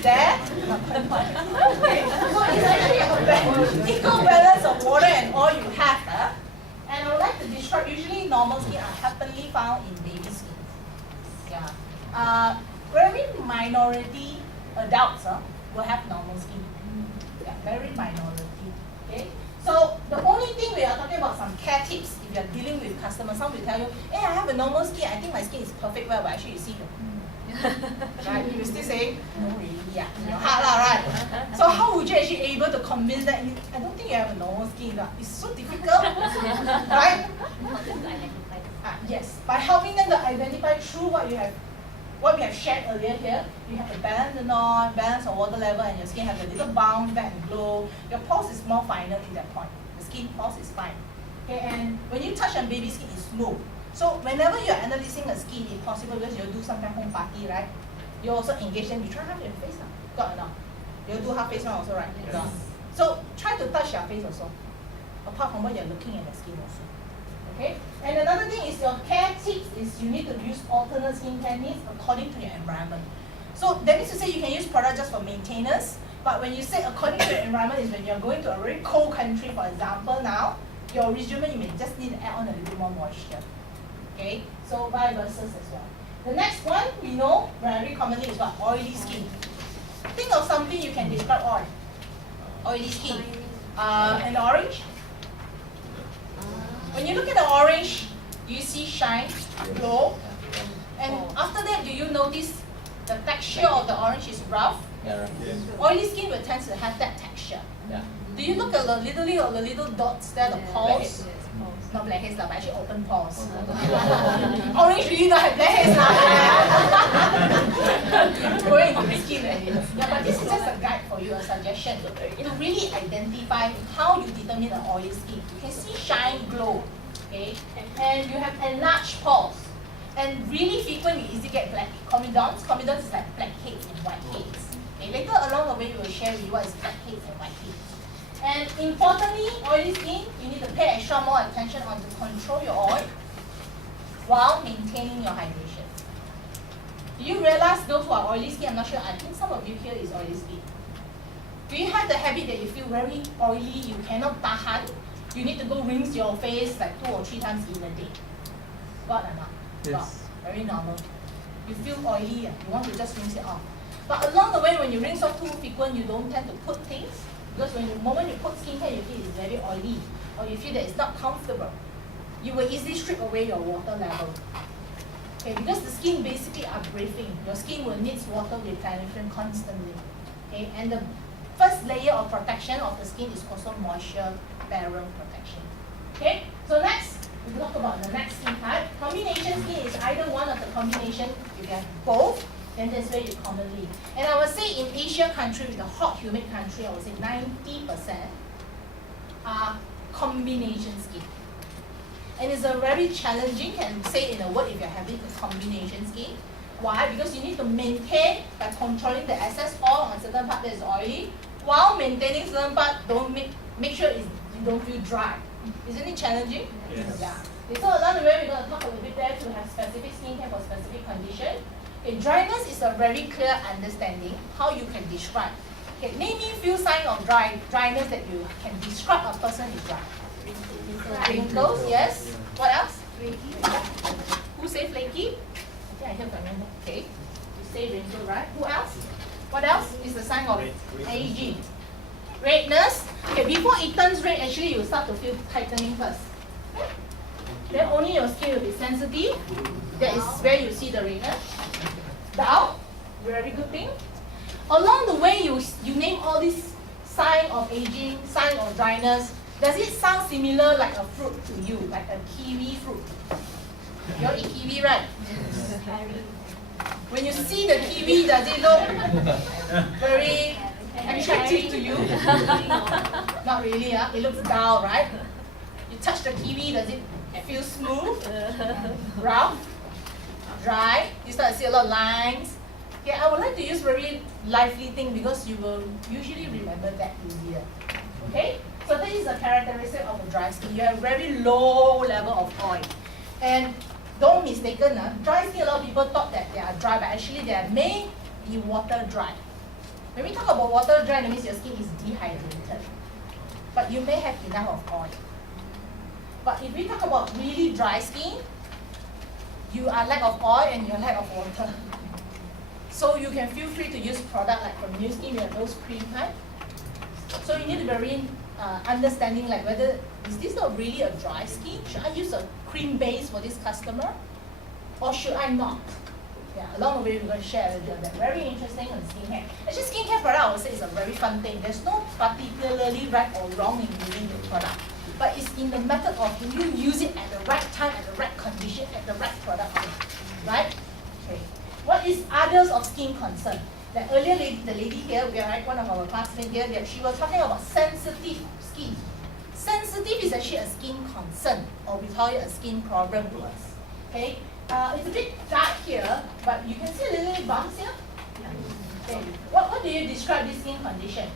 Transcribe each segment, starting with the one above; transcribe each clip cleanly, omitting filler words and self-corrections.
is there. Okay. So it's actually an equal balance of water and oil you have. And I would like to describe, usually normal skin are happily found in baby skin. Yeah. Very minority adults will have normal skin. Yeah, very minority. Okay. So the only thing we are talking about some care tips if you are dealing with customers. Some will tell you, hey, I have a normal skin, I think my skin is perfect well, but actually you see right? You will still say, no really, yeah, in your heart lah, right? So how would you actually able to convince that I don't think you have a normal skin? It's so difficult, right? Yes, by helping them to identify through what we have shared earlier here. You have to balance the knot, balance the water level, and your skin has a little bounce back and glow. Your pulse is more finer to that point. The skin pulse is fine. Okay, and when you touch on baby skin, it's smooth. So whenever you're analyzing the skin, if possible, because you'll do some kind of home party, right? You also engage them. You try half your face now. Got or not? You'll do half face one also, right? Yes. So try to touch your face also. Apart from what you're looking at the skin also. Okay? And another thing is your care tips is you need to use alternate skincare needs according to your environment. So that means to say you can use product just for maintenance, but when you say according to your environment is when you're going to a very cold country, for example now, your regimen you may just need to add on a little bit more moisture. Okay? So vice versa as well. The next one we know very commonly is what? Oily skin. Think of something you can describe oil. Oily skin. And the orange? When you look at the orange, do you see shine, glow? And after that, do you notice the texture of the orange is rough? Yeah. Oily skin will tend to have that texture. Yeah. Do you look at the little dots there, the pores? Not blackheads, but actually open pores. Orange really don't have blackheads. Going into the skin already. Yeah, but this is just a guide for you, a suggestion to really identify how you determine an oily skin. You can see shine, glow, okay, and you have enlarged pores. And really frequent, you easily get black comedons. Comedons is like blackheads and whiteheads. Okay, later along the way, we will share with you what is blackheads and whiteheads. And importantly, oily skin, you need to pay extra more attention on to control your oil while maintaining your hydration. Do you realize those who are oily skin, I'm not sure, I think some of you here is oily skin. Do you have the habit that you feel very oily, you cannot tahan? You need to go rinse your face like 2 or 3 times in a day. Got or not? Yes. Got. Very normal. You feel oily, you want to just rinse it off. But along the way, when you rinse off too frequent, you don't tend to put things. Because when the moment you put skincare, you feel it's very oily, or you feel that it's not comfortable, you will easily strip away your water level. Okay, because the skin basically are breathing. Your skin will need water replenishment constantly. Okay, and the first layer of protection of the skin is also moisture barrier protection. Okay, so next we talk about the next skin type. Combination skin is either one of the combination. You can have both. Then that's where you commonly. And I would say in Asian country, with the hot, humid country, I would say 90% are combination skin. And it's a very challenging, can say in a word, if you're having a combination skin. Why? Because you need to maintain by controlling the excess oil on certain part that is oily, while maintaining certain part, don't make sure you don't feel dry. Isn't it challenging? Yes. Yeah. Okay, so along the way, we're going to talk a little bit there to have specific skincare for specific condition. Okay, dryness is a very clear understanding how you can describe. Okay, name me few signs of dryness that you can describe a person is dry. Wrinkles, yes. What else? Flaky. Who say flaky? I think I hear from you. Okay. You say wrinkle, right? Who else? What else is the sign of aging? Redness. Okay, before it turns red, actually you start to feel tightening first. Then only your skin will be sensitive. That is where you see the redness. Dull, very good thing. Along the way, you name all these signs of aging, signs of dryness. Does it sound similar like a fruit to you, like a kiwi fruit? You all eat kiwi, right? When you see the kiwi, does it look very attractive to you? Not really, huh? It looks dull, right? You touch the kiwi, does it feel smooth? Rough? Dry? You start to see a lot of lines? Okay, I would like to use very lively thing because you will usually remember that easier. Okay? So this is a characteristic of a dry skin. You have very low level of oil. And don't mistaken, dry skin, a lot of people thought that they are dry, but actually they are may be water dry. When we talk about water dry, that means your skin is dehydrated. But you may have enough of oil. But if we talk about really dry skin, you are lack of oil and you are lack of water. So you can feel free to use product like from NuSkin, we have those cream type. So you need to be very understanding like whether, is this not really a dry skin? Should I use a cream base for this customer? Or should I not? Yeah, along the way we're going to share with you that. Very interesting on skincare. Actually skincare product I would say is a very fun thing. There's no particularly right or wrong in using the product. But it's in the method of you use it at the right time, at the right condition, at the right product. Right? Okay. What is others of skin concern? The earlier lady, the lady here, we are right, one of our classmates here, that she was talking about sensitive skin. Sensitive is actually a skin concern, or we call it a skin problem to us. Okay? It's a bit dark here, but you can see a little bumps here. Okay. What do you describe this skin condition?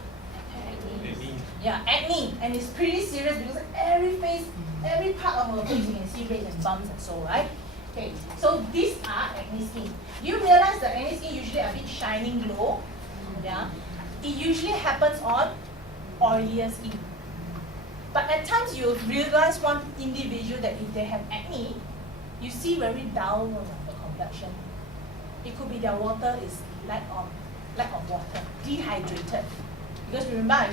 Acne. Yeah, acne, and it's pretty serious because every part of our face you can see red and bumps and so, right? Okay, so these are acne skin. You realize that acne skin usually a bit shining glow. Yeah, it usually happens on oilier skin. But at times you realize one individual that if they have acne, you see very dull on the complexion. It could be their water is lack of water, dehydrated. Because remember I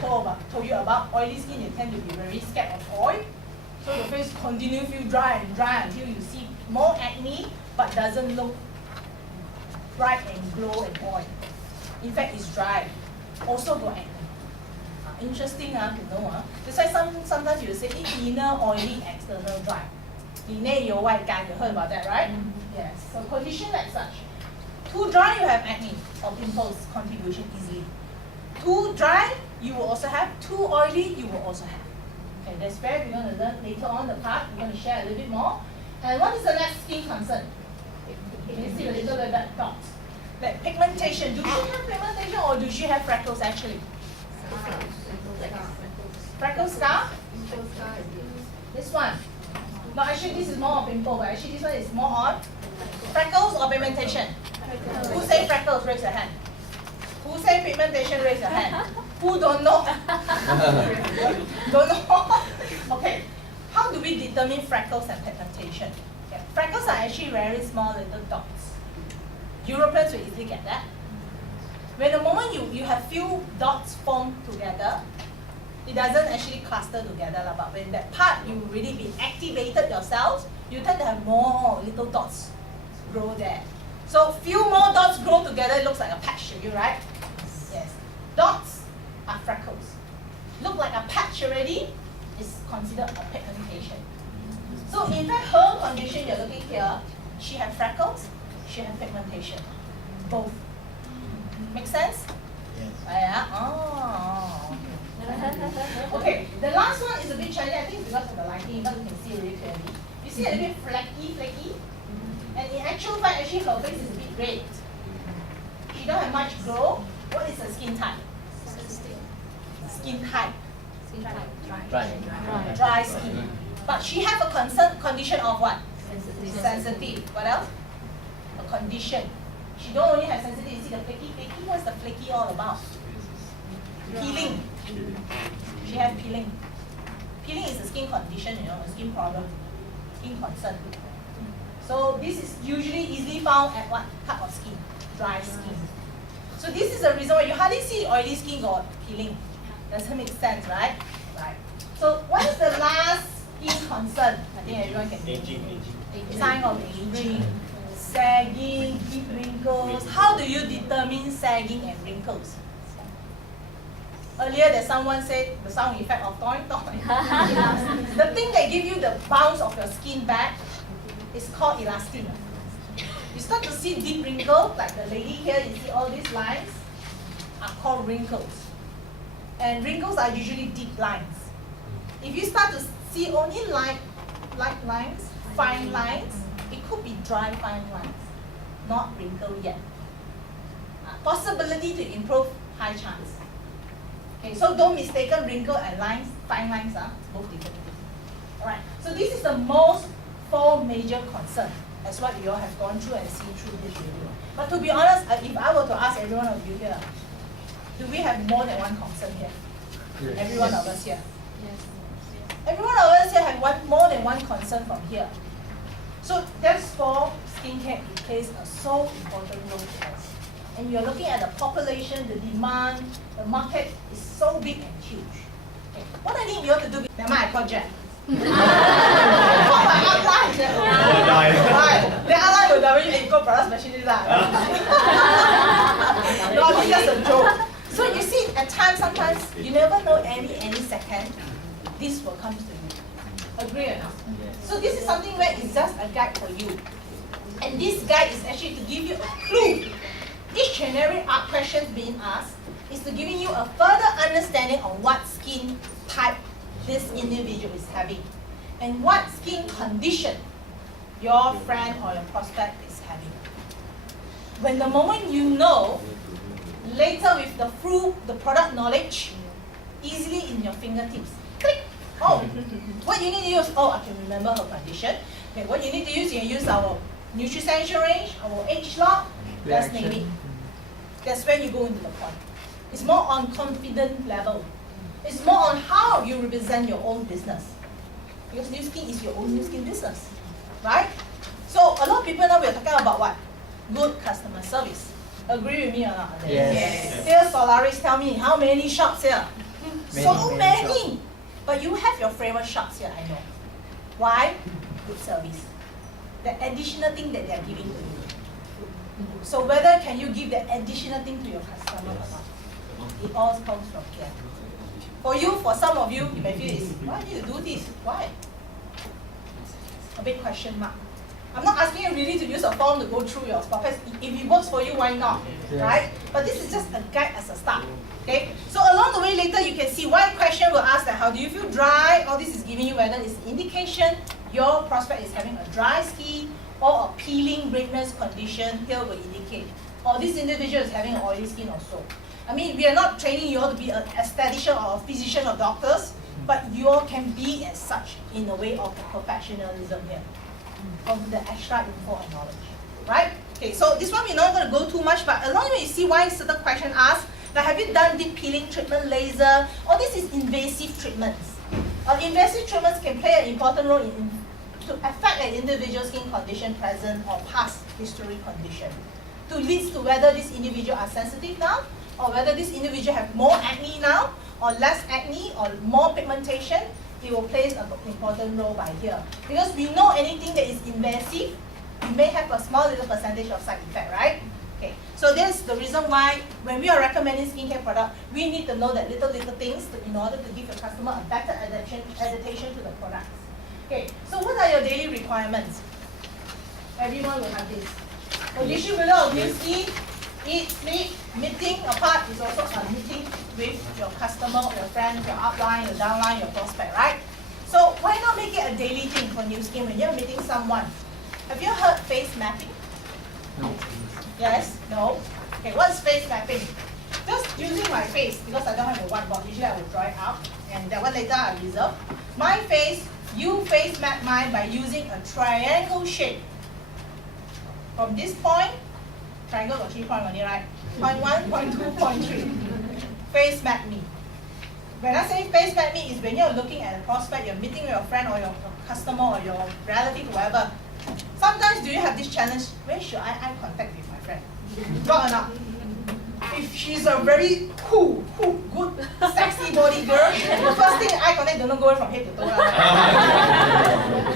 told you about oily skin, you tend to be very scared of oil. So your face continue feel dry and dry until you see more acne but doesn't look bright and glow and oil. In fact, it's dry. Also got acne. Interesting to know. That's why sometimes you say inner oily, external dry. 里内油外干, you heard about that, right? Yes. So condition like such. Too dry, you have acne or pimples contribution easily. Too dry, you will also have. Too oily, you will also have. Okay, that's where we're going to learn later on the part. We're going to share a little bit more. And what is the next skin concern? Can you see a little bit of dots? Like pigmentation. Do she have pigmentation or do she have freckles actually? Freckle scar? This one. No, actually this is more of pimple, but actually this one is more on freckles or pigmentation. Who say freckles? Raise your hand. Who say pigmentation? Raise your hand. Who don't know? Don't know? Okay. How do we determine freckles and pigmentation? Okay. Freckles are actually very small little dots. Europeans will easily get that. When the moment you have few dots formed together, it doesn't actually cluster together. But when that part you really be activated yourselves, you tend to have more little dots grow there. So few more dots grow together, it looks like a patch to you, right? Yes. Dots are freckles. Look like a patch already is considered a pigmentation. So in fact, her condition you're looking here, she had freckles, she had pigmentation. Both. Make sense? Yes. Yeah. Oh. Okay. The last one is a bit challenging. I think it's because of the lighting, but you can see really clearly. You see a little bit flaky. And in actual fact, actually her face is a bit red. She don't have much glow. What is her skin type? Skin type. Dry skin. But she have a condition of what? Sensitive. What else? A condition. She don't only have sensitive. You see the flaky. What's the flaky all about? Peeling. She has peeling. Peeling is a skin condition, a skin problem, skin concern. So this is usually easily found at what type of skin? Dry skin. So this is the reason why you hardly see oily skin got peeling. Doesn't make sense, right? Right. So what is the last skin concern? I think everyone can do. Aging. Sign of aging, sagging, deep wrinkles. How do you determine sagging and wrinkles? Earlier that someone said the sound effect of toing toing. The thing that gives you the bounce of your skin back is called elastin. You start to see deep wrinkles, like the lady here, you see all these lines are called wrinkles. And wrinkles are usually deep lines. If you start to see only light lines, fine lines, it could be dry fine lines, not wrinkle yet. Possibility to improve, high chance. Okay, so don't mistaken wrinkle and lines, fine lines are both different. Alright, so this is the most 4 major concerns. That's what you all have gone through and seen through this video. But to be honest, if I were to ask every one of you here, do we have more than one concern here? Yes. Every one of us here. Yes. Every one of us here have more than one concern from here. So that's for skincare, it plays a so important role to us. And you're looking at the population, the demand, the market is so big and huge. Okay. What I need you all to do, never mind, I call Jack. I call my outline. Right. The outline will tell you, hey, go for us, machine lah. No, it's just a joke. So you see, at times, sometimes, you never know any second, this will come to you. Agree or not? So this is something where it's just a guide for you. And this guide is actually to give you a clue. Each and every question being asked is to giving you a further understanding of what skin type this individual is having and what skin condition your friend or your prospect is having. When the moment you know, later with the through the product knowledge, easily in your fingertips. Click. Oh, what you need to use? Oh, I can remember her condition. Okay, what you need to use? You can use our NuSkin range, our age lock. Just name it. That's when you go into the point. It's more on confident level. It's more on how you represent your own business. Because NuSkin is your own NuSkin business, right? So a lot of people now we're talking about what? Good customer service. Agree with me or not? Yes. Here Solaris tell me how many shops here? So Many many. But you have your favorite shops here, I know. Why? Good service. The additional thing that they are giving to you. So whether can you give the additional thing to your customer or not? It all comes from here. For you, for some of you, you may feel is why do you do this? Why? A big question mark. I'm not asking you really to use a form to go through your prospects. If it works for you, why not? Yes. Right? But this is just a guide as a start. Okay? So along the way later you can see one question will ask that how do you feel dry? All this is giving you whether it's indication your prospect is having a dry skin or a peeling redness condition. Here will indicate. Or this individual is having an oily skin also. I mean, we are not training you all to be an aesthetician or a physician or doctors, but you all can be as such in a way of professionalism here. Of the extra info and knowledge, right? Okay, so this one we're not going to go too much, but along the way you see why certain question asked, like have you done deep peeling treatment, laser, or this is invasive treatments. Invasive treatments can play an important role to affect an individual's skin condition present or past history condition, to lead to whether this individual are sensitive now, or whether this individual have more acne now, or less acne, or more pigmentation. It will play an important role by here. Because we know anything that is invasive, you may have a small little percentage of side effect, right? Okay, so that's the reason why when we are recommending skincare product, we need to know that little things in order to give the customer a better adaptation to the products. Okay, so what are your daily requirements? Everyone will have this. The distributor of NuSkin, eat, sleep, meeting apart is also a meeting with your customer, your friend, your upline, your downline, your prospect, right? So why not make it a daily thing for NuSkin when you're meeting someone? Have you heard face mapping? No. Yes? No? Okay, what's face mapping? Just using my face, because I don't have a whiteboard, usually I will draw it out, and that one later I reserve. My face, you face map mine by using a triangle shape. From this point, triangle got 3 points only, right? Point 1, point 2, point 3. Face map me. When I say face map me, is when you're looking at a prospect, you're meeting with your friend or your customer or your relative, whoever. Sometimes do you have this challenge, where should I eye contact with my friend? Got or not? If she's a very cool, good, sexy body girl, the first thing eye contact don't go from head to toe.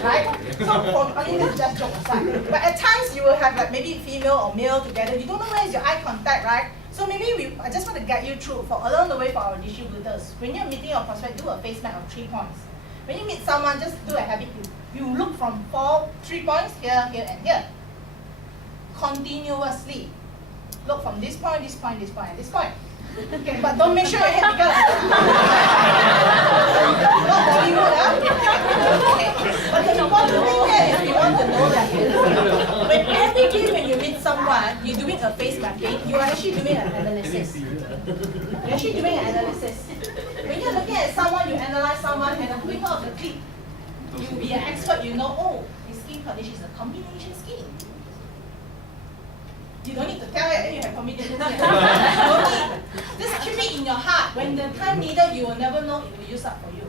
Right? So I mean, that's just joke aside. But at times you will have like maybe female or male together. You don't know where is your eye contact, right? So maybe I just want to guide you through for along the way for our distributors. When you're meeting your prospect, do a face map of 3 points. When you meet someone, just do a habit. You look from 3 points here, here, and here. Continuously. Look from this point, this point, this point, and this point. Okay, but don't make sure your head becomes not Bollywood, huh? Okay. But the important thing here is we want to know that when every day when you meet someone, you're doing a face mapping, you're actually doing an analysis. You're actually doing an analysis. When you're looking at someone, you analyze someone, and a flicker of the clip, you'll be an expert, you know, oh, his skin condition is a combination skin. You don't need to tell it, you have combination skin. You don't need. Just keep When the time needed, you will never know it will use up for you.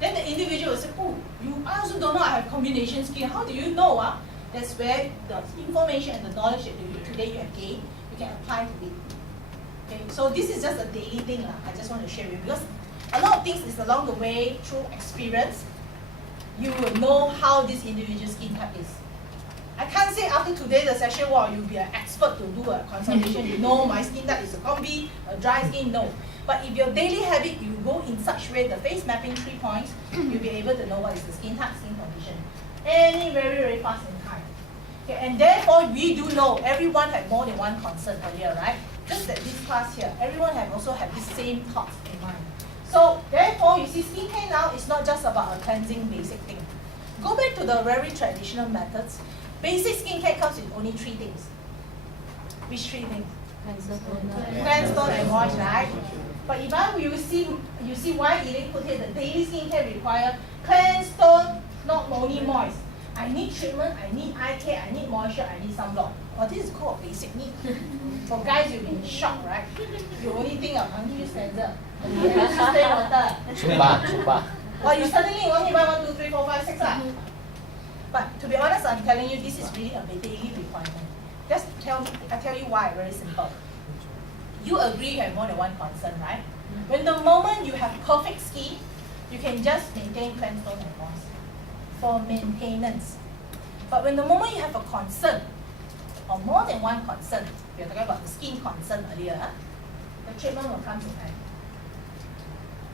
Then the individual will say, oh, I also don't know I have combination skin. How do you know? That's where the information and the knowledge that today you have gained, you can apply to it. Okay, so this is just a daily thing. I just want to share with you because a lot of things is along the way through experience. You will know how this individual skin type is. I can't say after today the session, wow, you'll be an expert to do a consultation. You know my skin type is a combi, a dry skin, no. But if your daily habit, you go in such way, the face mapping 3 points, you'll be able to know what is the skin type, skin condition. Very, very fast in time. Okay, and therefore, we do know everyone had more than one concern earlier, right? Just that this class here, everyone have also have the same thoughts in mind. So therefore, you see, skincare now is not just about a cleansing basic thing. Go back to the very traditional methods. Basic skincare comes with only 3 things. Which 3 things? Cleanse, tone, and wash, right? But if you see why Elaine put here the daily skincare require cleanse, tone, not only moist. I need treatment, I need eye care, I need moisture, I need sunblock. Well, this is called a basic need. For guys, you'll be in shock, right? You only think of use cleanser. Plain water. Chupa. Well, you suddenly only buy 1, 2, 3, 4, 5, 6 lah. But to be honest, I'm telling you, this is really a daily requirement. I tell you why, very simple. You agree you have more than one concern, right? When the moment you have perfect skin, you can just maintain cleanse, tone, and moist for maintenance. But when the moment you have a concern, or more than one concern, we are talking about the skin concern earlier, the treatment will come to time.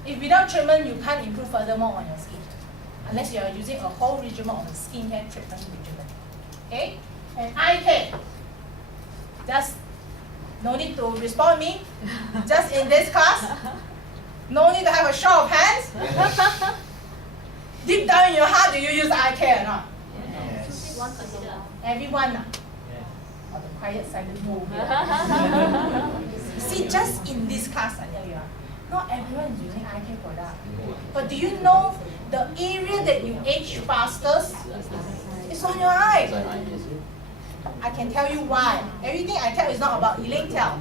If without treatment, you can't improve furthermore on your skin, unless you are using a whole regimen of a skincare treatment regimen. Okay? And eye care. Just no need to respond me. Just in this class, no need to have a show of hands. Deep down in your heart, do you use eye care or not? Yes. Everyone. Or the quiet silent move. See, just in this class, I tell you, not everyone is using eye care product. But do you know the area that you age fastest is on your eye? I can tell you why. Everything I tell is not about Elaine tell.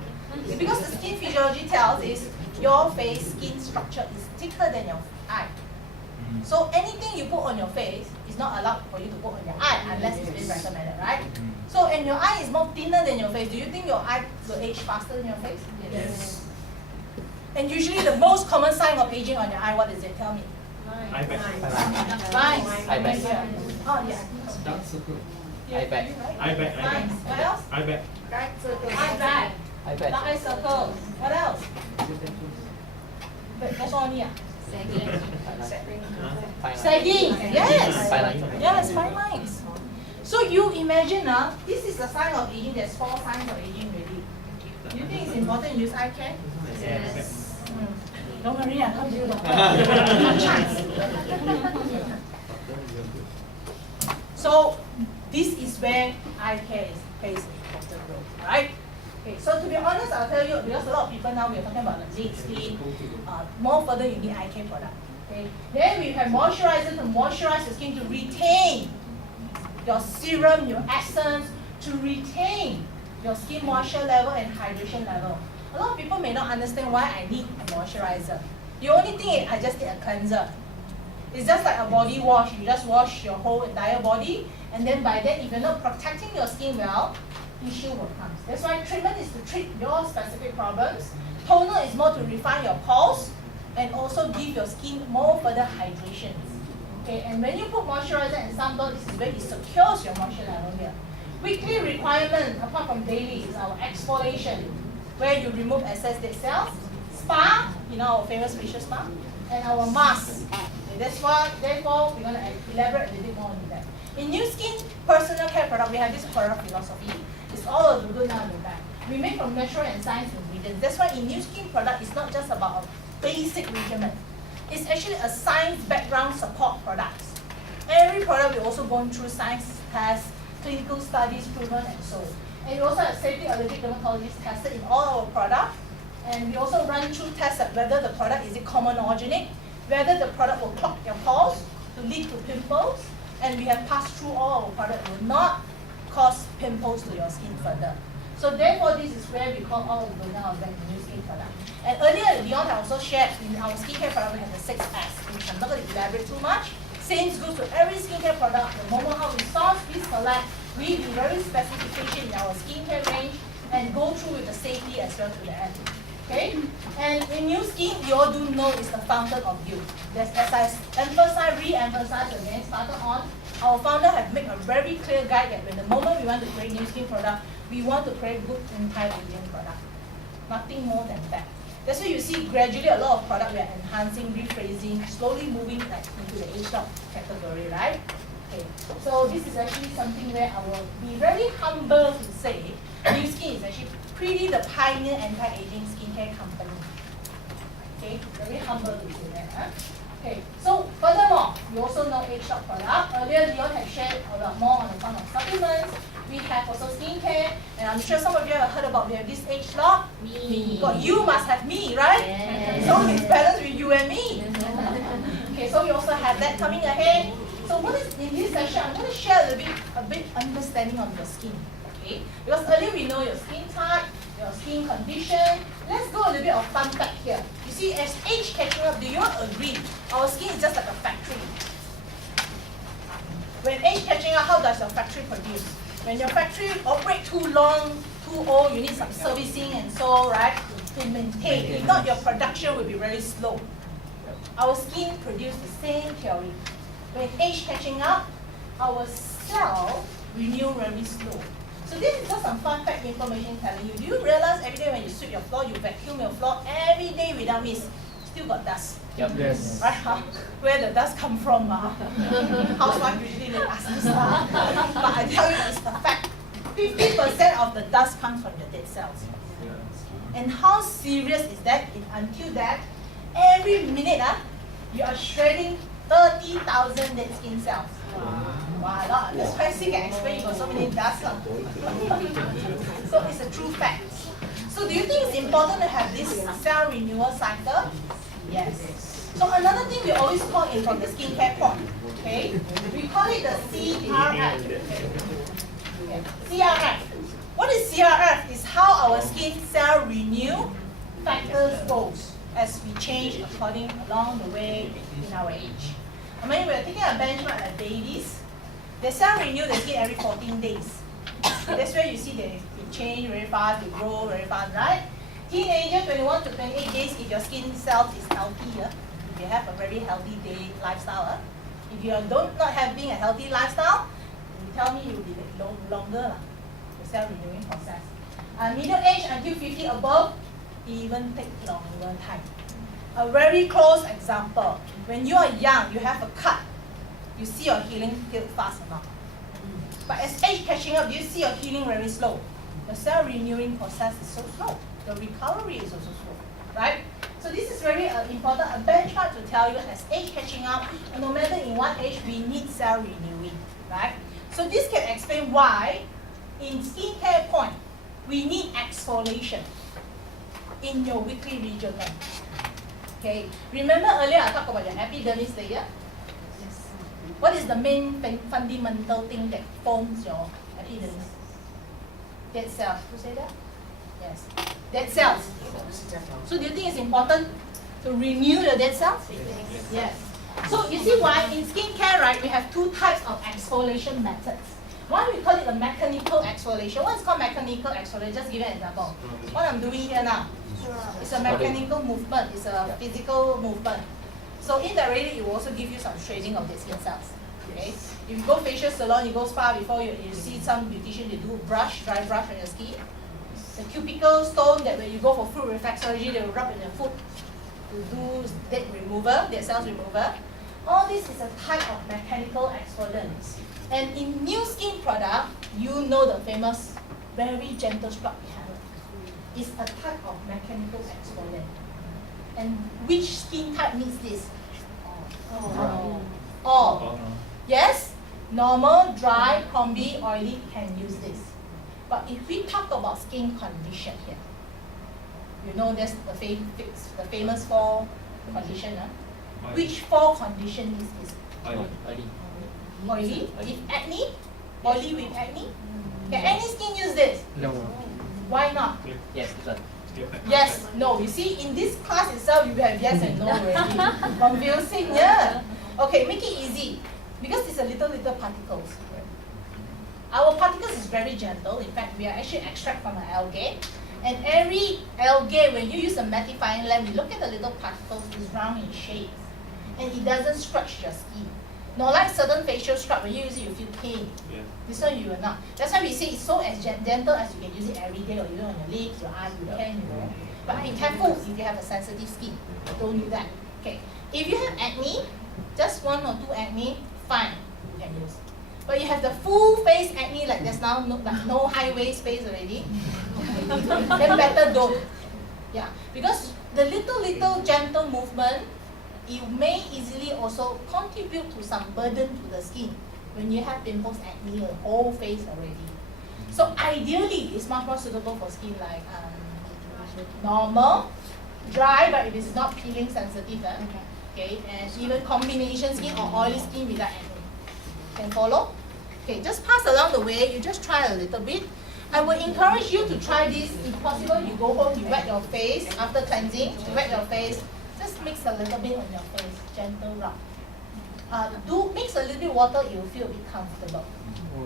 Because the skin physiology tells is your face skin structure is thicker than your eye. So anything you put on your face is not allowed for you to put on your eye unless it's been recommended, right? So and your eye is more thinner than your face. Do you think your eye will age faster than your face? Yes. And usually the most common sign of aging on your eye, what is it? Tell me. Eye bag. Lines. Eye bag. Oh yeah. Dark circle. Yeah, Eye bag. you're right. Eye bag. Lines. What else? Eye bag. Eye bag. Eye bag. Dark eye circles. What else? But that's all only. Sagging. Yes. Fine line. Yes, fine lines. So you imagine this is the sign of aging. There's 4 signs of aging already. Do you think it's important to use eye care? Yes. Don't worry, I'll come to you. No chance. So this is where eye care plays an important role, right? Okay, so to be honest, I'll tell you, because a lot of people now, we're talking about the late skin, more further you need eye care product. Okay? Then we have moisturizer to moisturize the skin to retain your serum, your essence, to retain your skin moisture level and hydration level. A lot of people may not understand why I need a moisturizer. The only thing is I just need a cleanser. It's just like a body wash. You just wash your whole entire body, and then by then, if you're not protecting your skin well, issue will come. That's why treatment is to treat your specific problems. Toner is more to refine your pores and also give your skin more further hydration. Okay, and when you put moisturizer and sunblock, this is where it secures your moisture level here. Weekly requirement, apart from daily, is our exfoliation, where you remove excess dead cells, spa, our famous facial spa, and our mask. Okay, that's why, therefore, we're going to elaborate a little bit more on that. In NuSkin personal care product, we have this product philosophy. It's all of the good now and the bad. We make from natural and science ingredients. That's why in NuSkin product, it's not just about a basic regimen. It's actually a science background support product. Every product we also gone through science tests, clinical studies proven, and so. And we also have safety allergic dermatologists tested in all our products. And we also run through tests at whether the product is comedogenic, whether the product will clog your pores to lead to pimples, and we have passed through all our products will not cause pimples to your skin further. So therefore, this is where we call all of the now that new skin product. And earlier Dion also shared in our skincare product we have the 6S, which I'm not going to elaborate too much. Same goes to every skincare product. The moment how we source, we select, we be very specification in our skincare range and go through with the safety as well to the end. Okay? And in NuSkin, you all do know is the fountain of youth. As I emphasize, re-emphasize again, started on, our founder have made a very clear guide that when the moment we want to create NuSkin product, we want to create good anti-aging product. Nothing more than that. That's why you see gradually a lot of product we are enhancing, rephrasing, slowly moving like into the age stock category, right? Okay. So this is actually something where I will be very humble to say NuSkin is actually pretty the pioneer anti-aging skincare company. Okay, very humble to say that. Huh? Okay, so furthermore, you also know age stock product. Earlier, Leon had shared a lot more on the front of supplements. We have also skincare, and I'm sure some of you have heard about we have this age lock. Me. But you must have me, right? Yes. So it's balanced with you and me. Okay, so we also have that coming ahead. So what is in this session? I'm going to share a bit understanding of your skin. Okay, because earlier we know your skin type, your skin condition. Let's go a little bit of fun fact here. You see, as age catching up, do you all agree? Our skin is just like a factory. When age catching up, how does your factory produce? When your factory operate too long, too old, you need some servicing and so, right, to maintain. If not, your production will be very slow. Our skin produce the same theory. When age catching up, our cell renew very slow. So this is just some fun fact information telling you. Do you realize every day when you sweep your floor, you vacuum your floor every day without miss, still got dust? Yep. Yes. Right? Huh? Where the dust come from? Housewife usually they ask this. But I tell you it's a fact. 50% of the dust comes from the dead cells. And how serious is that? Until that, every minute you are shredding 30,000 dead skin cells. Wow, a lot. That's why I can explain you got so many dust. So it's a true fact. So do you think it's important to have this cell renewal cycle? Yes. So another thing we always call it from the skincare point, okay? We call it the CRF. Okay. CRF. What is CRF? Is how our skin cell renew factors goes as we change according along the way in our age. I mean, we're taking a benchmark at babies. They cell renew the skin every 14 days. That's where you see they change very fast, they grow very fast, right? Teenager, 21 to 28 days, if your skin cells is healthy, if you have a very healthy day lifestyle, if you are not having a healthy lifestyle, you tell me you will be longer, the cell renewing process. Middle age until 50 above, even take longer time. A very close example, when you are young, you have a cut, you see your healing fast enough. But as age catching up, you see your healing very slow. The cell renewing process is so slow. The recovery is also slow, right? So this is very important, a benchmark to tell you as age catching up, and no matter in what age, we need cell renewing, right? So this can explain why in skincare point, we need exfoliation in your weekly regimen. Okay, remember earlier I talked about your epidermis layer? Yes. What is the main fundamental thing that forms your epidermis? Dead cells. Who say that? Yes. Dead cells. So do you think it's important to renew your dead cells? Yes. So you see why in skincare, right, we have two types of exfoliation methods. One we call it the mechanical exfoliation. One is called mechanical exfoliation. Just give you an example. What I'm doing here now. It's a mechanical movement. It's a physical movement. So indirectly, it will also give you some shading of the skin cells. Okay. If you go facial salon, you go spa before you see some beautician, they do brush, dry brush on your skin. The cuticle stone that when you go for fruit reflexology, they will rub in your foot to do dead removal, dead cells removal. All this is a type of mechanical exfoliant. And in NuSkin product, you know the famous, very gentle scrub we have. It's a type of mechanical exfoliant. And which skin type needs this? All. Yes? Normal, dry, combi, oily can use this. But if we talk about skin condition here, you know that's the famous 4 condition. Which 4 condition is this? Oily. If acne, oily with acne. Can any skin use this? No. Why not? Yes, this one. Yes, no. You see, in this class itself, you have yes and no already. Confusing, yeah. Okay, make it easy. Because it's a little particles. Our particles is very gentle. In fact, we are actually extract from an algae. And every algae, when you use a magnifying lamp, you look at the little particles, it's round in shape. And it doesn't scratch your skin. Not like certain facial scrub, when you use it, you feel pain. Yeah. This one you will not. That's why we say it's so as gentle as you can use it every day, or even on your lips, your eyes, you can, you know. But be careful if you have a sensitive skin. Don't do that. Okay. If you have acne, just 1 or 2 acne, fine, you can use. But you have the full face acne, like there's now no high waist face already, then better don't. Yeah, because the little gentle movement, it may easily also contribute to some burden to the skin when you have pimples, acne, or whole face already. So ideally, it's much more suitable for skin like normal, dry, but if it's not peeling sensitive, okay, and even combination skin or oily skin without acne. Can follow? Okay, just pass along the way, you just try a little bit. I will encourage you to try this. If possible, you go home, you wet your face after cleansing, you wet your face, just mix a little bit on your face, gentle rub. Mix a little bit water, you will feel a bit comfortable.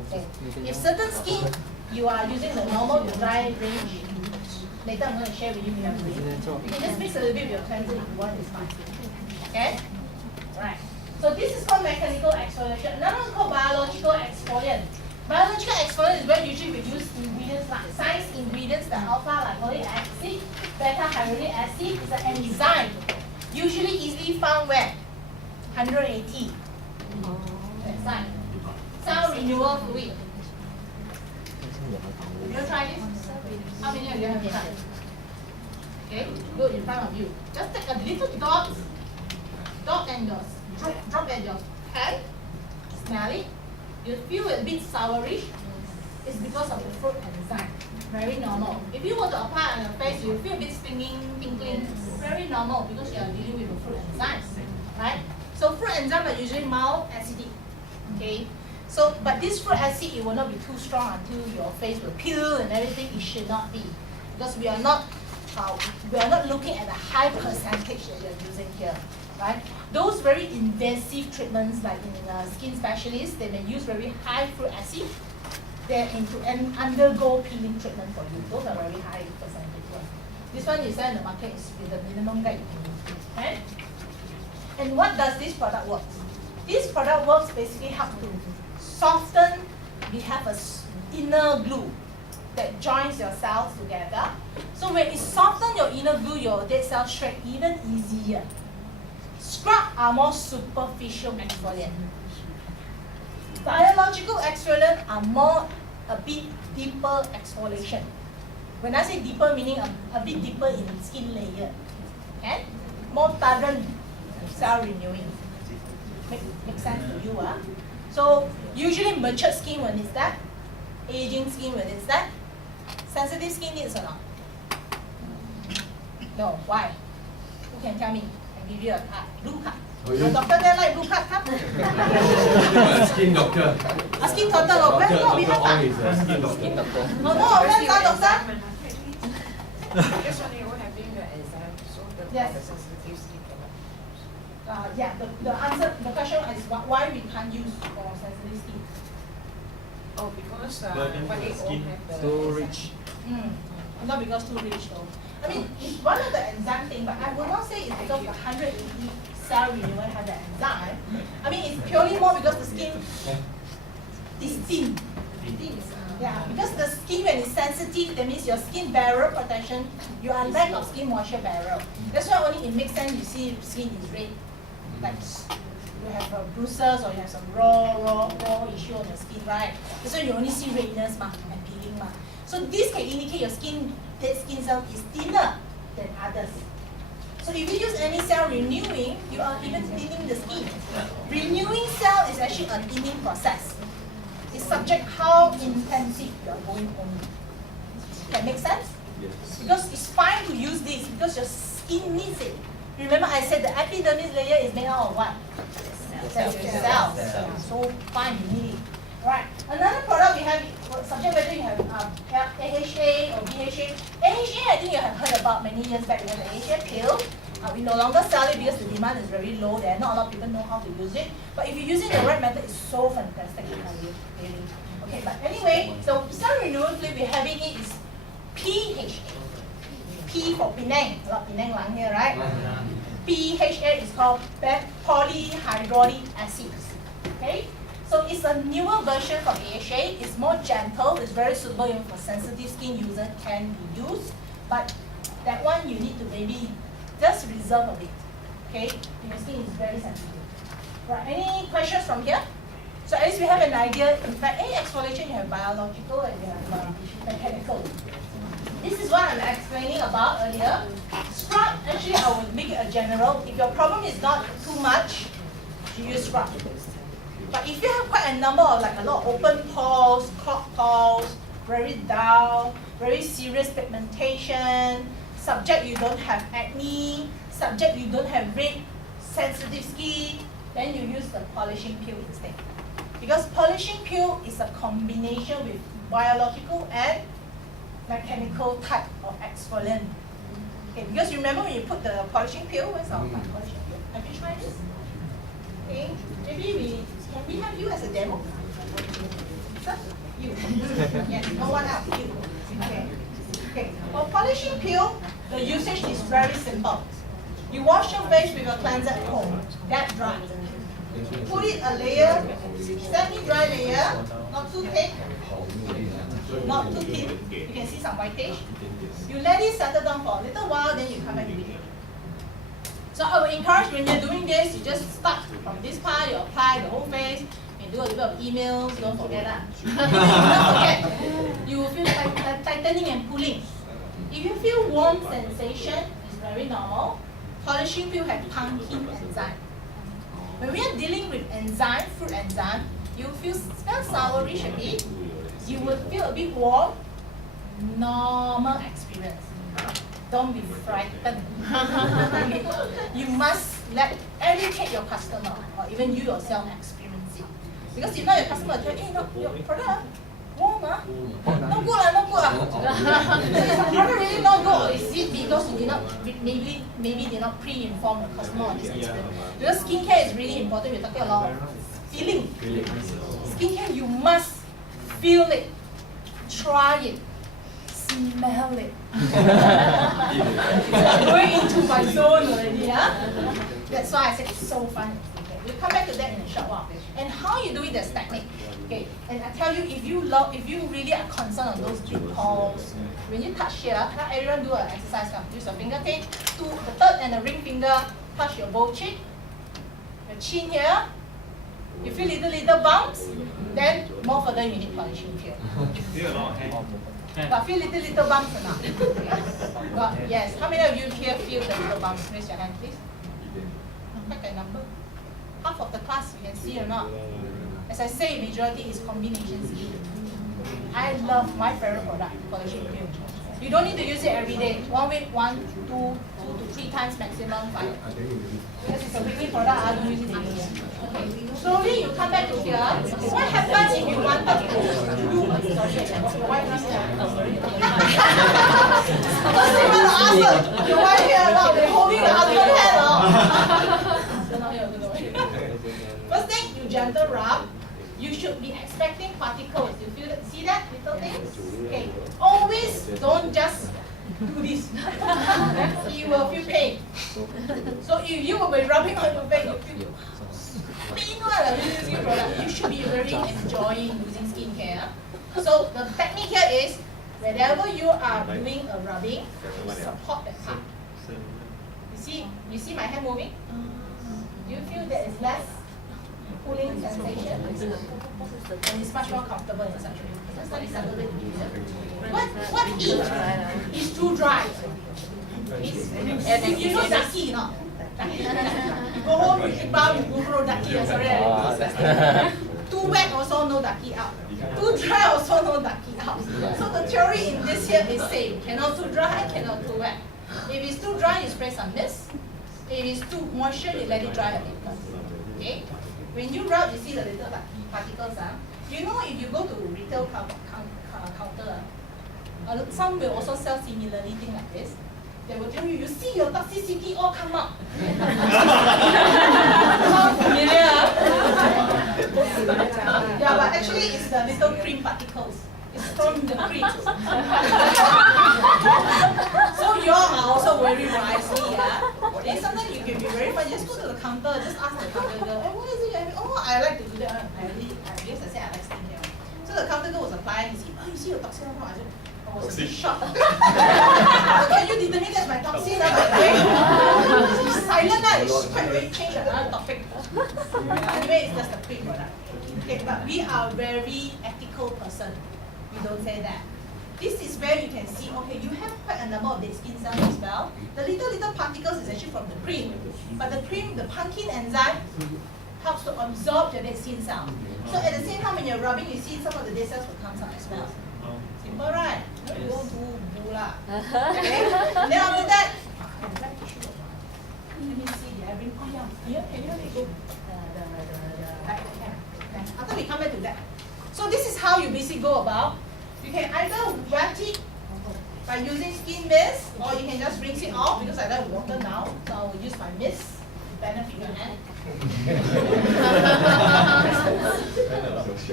Okay. If certain skin, you are using the normal to dry range, later I'm going to share with you carefully. You can just mix a little bit with your cleanser if you want, it's fine. Okay? Right. So this is called mechanical exfoliation. Another one is called biological exfoliant. Biological exfoliant is where usually we use ingredients like science ingredients, the alpha lipoic acid, beta hyaluronic acid is an enzyme. Usually easily found where? 180. Enzyme. Cell renewal fluid. Have you tried this? How many of you have tried? Okay, good, in front of you. Just take a little dot and yours. Drop at your hand, smell it. You feel a bit sourish. It's because of the fruit enzyme. Very normal. If you were to apply on your face, you feel a bit stinging, tingling. Very normal because you are dealing with the fruit enzymes, right? So fruit enzymes are usually mild acidic. Okay. So, but this fruit acid, it will not be too strong until your face will peel and everything. It should not be, because we are not looking at the high percentage that you're using here. Right? Those very invasive treatments, like in skin specialists, they may use very high fruit acid. They're into an undergo peeling treatment for you. Those are very high percentage ones. This one you sell in the market is with the minimum that you can use. Okay? And what does this product work? This product works basically help to soften. We have a inner glue that joins your cells together. So when it softens your inner glue, your dead cells shrink even easier. Scrub are more superficial exfoliant. Biological exfoliant are more a bit deeper exfoliation. When I say deeper, meaning a bit deeper in skin layer. Okay? More thorough cell renewing. Make sense to you, huh? So usually mature skin when it's that, aging skin when it's that, sensitive skin needs or not? No, why? Who can tell me? Give you a card, blue card. A doctor there like blue card, huh? Skin doctor. A skin doctor, no, where no, we have Skin doctor. no, where's our doctor? Because when you were having the exam, so the Yes. sensitive skin cannot. Yeah, the answer, the question is why we can't use for sensitive skin. Oh, because Burden when for they the all skin. have the Too rich. Not because too rich though. I mean, it's one of the enzyme thing, but I will not say it's because the 180 cell renewal have the enzyme. I mean, it's purely more because the skin is thin. Yeah, because the skin when it's sensitive, that means your skin barrier protection, you are lack of skin moisture barrier. That's why only it makes sense you see skin is red. Like you have bruises or you have some raw issue on your skin, right? That's why you only see redness and peeling. So this can indicate your dead skin cell is thinner than others. So if you use any cell renewing, you are even thinning the skin. Renewing cell is actually a thinning process. It's subject how intensive you are going on. That make sense? Yes. Because it's fine to use this because your skin needs it. Remember I said the epidermis layer is made out of what? Cells. Yeah, so fine, you need it. Right. Another product we have subject whether you have AHA or BHA. AHA, I think you have heard about many years back. We have the AHA pill. We no longer sell it because the demand is very low. There are not a lot of people know how to use it. But if you're using the right method, it's so fantastic. Really. Okay, but anyway, so cell renewal fluid we're having it is PHA. P for Penang. A lot of Penang lung here, right? PHA is called polyhydronic acid. Okay? So it's a newer version from AHA. It's more gentle. It's very suitable even for sensitive skin user can be used. But that one you need to maybe just reserve a bit. Okay? Your skin is very sensitive. Right? Any questions from here? So at least we have an idea. In fact, any exfoliation you have biological and you have mechanical. This is what I'm explaining about earlier. Scrub, actually I will make it a general. If your problem is not too much, you use scrub. But if you have quite a number of like a lot of open pores, clogged pores, very dull, very serious pigmentation, subject you don't have acne, subject you don't have red sensitive skin, then you use the polishing peel instead. Because polishing peel is a combination with biological and mechanical type of exfoliant. Okay, because you remember when you put the polishing peel, where's our polishing peel? Have you tried this? Okay, maybe can we have you as a demo? Sir? You. Yes, no one else. You. Okay. Okay. For polishing peel, the usage is very simple. You wash your face with a cleanser at home. That dry. Put it a layer, semi-dry layer, not too thick, not too thin. You can see some whitish. You let it settle down for a little while, then you come back to it. So I would encourage when you're doing this, you just start from this part, you apply the whole face, you do a little bit of emails, don't forget that. Don't forget. You will feel tightening and pulling. If you feel warm sensation, it's very normal. Polishing peel have pumpkin enzyme. When we are dealing with enzyme, fruit enzyme, you feel sourish a bit. You will feel a bit warm. Normal experience. Don't be frightened. You must educate your customer or even you yourself experience it. Because if not, your customer will tell you, hey, no, your product warm, no good, no good. So is the product really not good, or is it because you did not maybe did not pre-inform the customer on this experience? Because skincare is really important. We're talking a lot of feeling. Skincare, you must feel it, try it, smell it. It's going into my zone already, huh? That's why I said it's so fun. Okay, we'll come back to that in a short while. And how you do it, there's technique. Okay, and I tell you, if you really are concerned on those big pores, when you touch here, now everyone do an exercise. Use your fingertip, the third and the ring finger, touch your bow cheek, your chin here. You feel little bumps, then more further you need polishing here. But feel little bumps or not? But yes. How many of you here feel the little bumps? Raise your hand, please. Quite a number. Half of the class, you can see or not. As I say, majority is combination skin. I love my favorite product, polishing peel. You don't need to use it every day. 1 week, 2 to 3 times maximum, 5. Because it's a weekly product, I don't use it daily. Okay. Slowly you come back to here. What happens if you wanted to do? Sorry, why this First thing you want to ask her, your wife here now, they're holding the husband hand. First thing, you gentle rub. You should be expecting particles. You feel that? See that little things? Okay. Always don't just do this. You will feel pain. So if you will be rubbing on your face, you feel pain. You should be very enjoying using skincare. So the technique here is whenever you are doing a rubbing, support that part. You see my hand moving? Do you feel there is less pulling sensation? And it's much more comfortable in such a way. Let's study a little bit easier. What if is too dry? You know ducky, no? You go home, you eat bao, you go throw ducky. Sorry. Too wet also no ducky out. Too dry also no ducky out. So the theory in this here is same. Cannot too dry, cannot too wet. If it's too dry, you spray some mist. If it's too moisture, you let it dry a bit. Okay? When you rub, you see the little particles. You know, if you go to retail counter, some will also sell similarly thing like this. They will tell you, you see your toxicity all come up. Sound familiar? Yeah, but actually it's the little cream particles. It's from the cream. So you all are also very wisely, yeah. Then sometimes you can be very funny. Just go to the counter, just ask the counter girl, hey, what is it? Oh, I like to do that. I guess I said I like skincare. So the counter girl was applying. He said, oh, you see your toxin on? I said, I was a bit shocked. How can you determine that's my toxin? She's silent. She's quite ready to change another topic. Anyway, it's just a quick product. Okay, but we are a very ethical person. We don't say that. This is where you can see, okay, you have quite a number of dead skin cells as well. The little particles is actually from the cream. But the cream, the pumpkin enzyme, helps to absorb the dead skin cell. So at the same time when you're rubbing, you see some of the dead cells will come out as well. Simple, right? You don't do lah. Okay? And then after that, let me see, did I bring, oh yeah, here, can you go? After we come back to that. So this is how you basically go about. You can either wet it by using skin mist, or you can just rinse it off because I like water now. So I will use my mist to benefit your hand.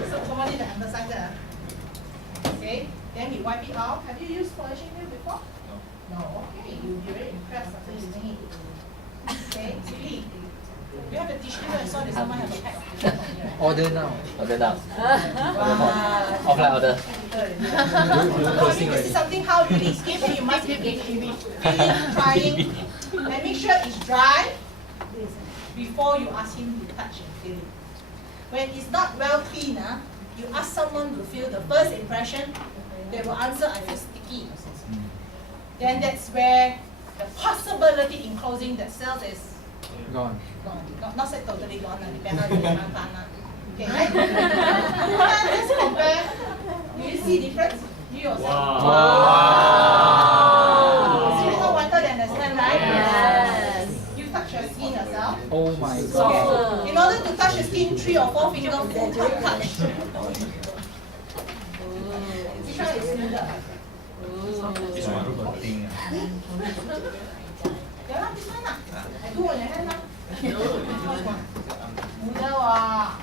So someone need to emphasize that. Okay, then we wipe it off. Have you used polishing wheel before? No. Okay, you'll be very impressed after using it. Okay, Julie. You have a tissue and so does someone have a pack of tissue for you, right? Order now. Order now. Wow. Offline order. No, I mean, this is something how really skin you must be really trying and make sure it's dry before you ask him to touch and feel it. When it's not well clean, you ask someone to feel the first impression, they will answer, I feel sticky. Then that's where the possibility in closing the cells is Gone. gone. Not say totally gone, depends on the okay, right? Let's compare. Do you see difference? You yourself. Wow. It's a little whiter than the skin, right? Yes. You touch your skin yourself. Oh my Okay. god. In order to touch your skin, 3 or 4 fingers full time touch. Which one is smoother? This one. Yeah, this one lah. I do on your hand lah. Smoother wah.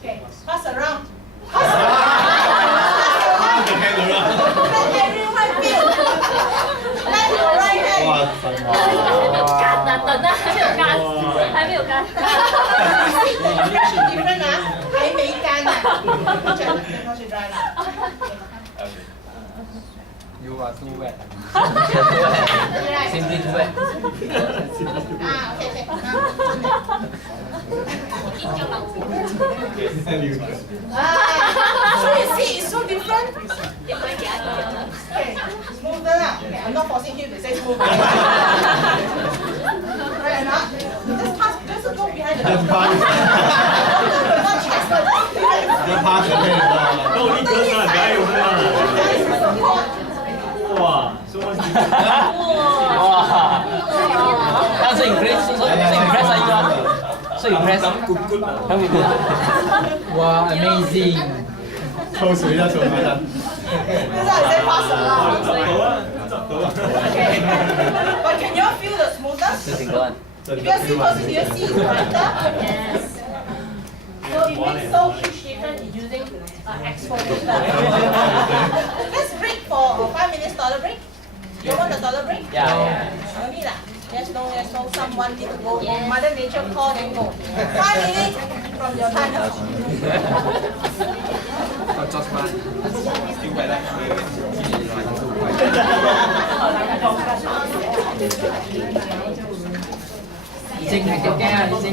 Okay, pass around. Pass around. Let everyone feel. Let your right hand. 哇，干等啊，还没有干， Different 还没干not dry 啦。You are too wet. Simply too wet. Okay. So you see, it's so different. Okay, smoother lah. Okay, I'm not forcing you to say smoother. Right or not? Just go behind the door. Not chest, but No, it does not die support. Wow, so much different. Wow. I'm so impressed. So impressed are you? So impressed. Good, good. Wow, amazing. 抽水一抽埋啦。 That's why I say pass around. Okay. But can you all feel the smoothness? This is good. If you see closely, do you see it's brighter? yes. So it makes so huge difference in using exfoliator. Let's break for a 5 minutes toilet break. You want a toilet break? Yeah. No need lah. Yes, no, someone need to go. Mother Nature call then go. 5 minutes from your time. Just man. 已經係嘅，已經。